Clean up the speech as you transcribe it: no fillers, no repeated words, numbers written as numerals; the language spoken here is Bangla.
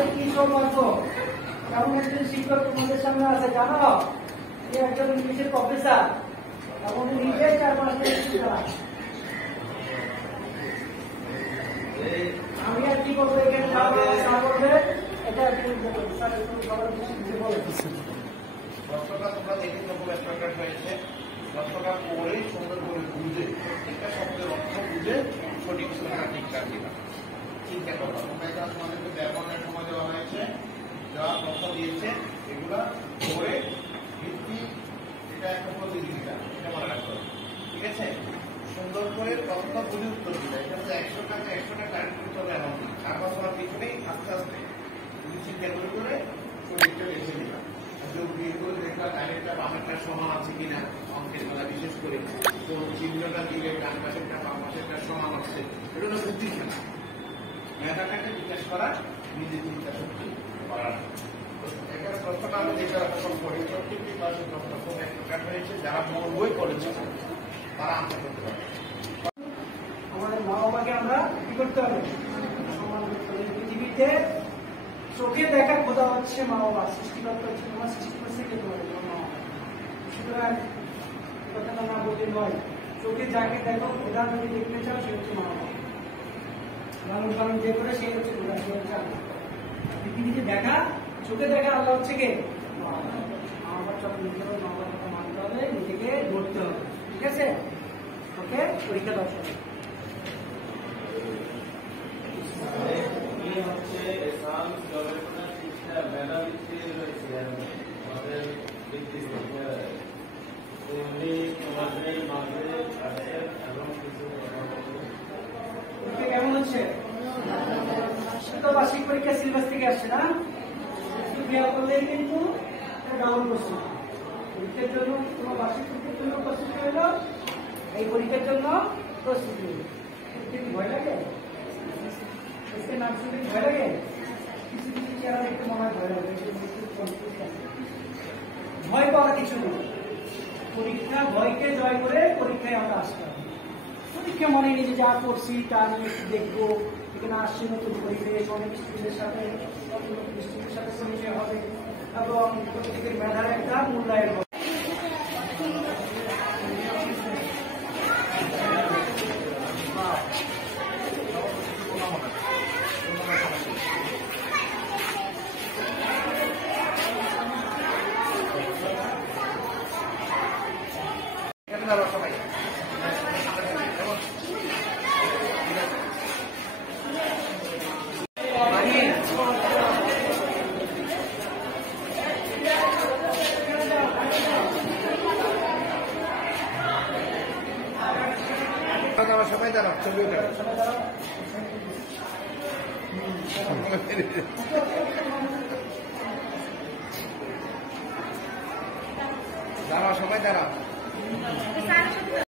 আমাদের কি সৌভাগ্য, এমন একজন শিক্ষক তোমাদের সামনে আছে। জানো, যে একজন ইংলিশের প্রফেসর, এবং নিজে 4-5 আমি আর কি বলবো, এখানে না বলবে এটা তোমরা দেখে হয়েছে। দর্শকরা পড়ে সুন্দর করে বুঝে একটা শব্দের অর্থ বুঝে সঠিক ঠিকঠাক দিলাম। চিন্তা করবো তোমরা এটা তোমাদেরকে ব্যবহারের সময় দেওয়া হয়েছে, যা তথ্য দিয়েছে এগুলা পড়ে ভিত্তি, এটা একটা প্রতিযোগিতা, এটা মনে রাখতে হবে। ঠিক আছে, সুন্দর করে তথ্য বুঝে উত্তর দিলে এটা হচ্ছে 100 টাকা কারেন্ট করতে হবে এমন না। 4 বছর পিছনেই আস্তে আস্তে তুমি চিন্তা করে সঠিকটা বেছে দিলাম। যোগ বিয়োগ করে দেখবা ডাইরেক্টটা বামেরটা সমান আছে কিনা, অঙ্কের বেলা বিশেষ করে তো চিহ্নটা দিলে ডান পাশেরটা বাম পাশেরটা সমান আছে, এটা হলো বুদ্ধি খেলা। মেধাটাকে বিকাশ করা, নিজে চিন্তা শক্তি বাড়ানো। এখানে প্রশ্নটা আমি যেটা প্রথম করি, প্রত্যেকটি ক্লাসে প্রশ্ন খুব একটা হয়েছে, যারা মূল বই পড়েছে তারা আনসার করতে পারে। আমাদের মা বাবাকে আমরা কি করতে হবে, সম্মান করতে হবে। পৃথিবীতে চোখে দেখা খোদা হচ্ছে মা বাবা, সৃষ্টিকর্তা হচ্ছে তোমার, সৃষ্টি করছে কে তোমার মা বাবা। সুতরাং কথাটা না বলতে নয়, চোখে যাকে দেখো খোদা যদি দেখতে চাও সে হচ্ছে মা বাবা। লালন পালন যে করে সে হচ্ছে খোদা, সে হচ্ছে আল্লাহ। পৃথিবীতে দেখা, চোখে দেখা আল্লাহ হচ্ছে কে, মা বাবার। সব নিজের মা বাবার কথা মানতে হবে, নিজেকে গড়তে হবে। ঠিক আছে, ওকে, পরীক্ষা দর্শক কেমন হচ্ছে? বার্ষিক পরীক্ষা সিলেবাস থেকে আসছে না, ক্লিয়ার করলেই কিন্তু ডাবল প্রশ্ন। পরীক্ষার জন্য তোমার বার্ষিক পরীক্ষার জন্য প্রস্তুতি হলো, এই পরীক্ষার জন্য প্রস্তুতি হলো। ভয় লাগে? নাম শুনলে ভয় লাগে? কিছু কিছু চেহারা দেখতে মনে হয় ভয় লাগে। ভয় পাওয়ার কিছু নেই। পরীক্ষা ভয়কে জয় করে পরীক্ষায় আমরা আসতে হবে। পরীক্ষা মনে নিজে যা করছি তা নিয়ে দেখবো, এখানে আসছে নতুন পরিবেশ, অনেক স্টুডেন্টের সাথে স্টুডেন্টের সাথে পরিচয় হবে এবং প্রত্যেকের মেধার একটা মূল্যায়ন হবে। সবাই দাঁড়াও, ছবি দাঁড়াও, সবাই দাঁড়াও।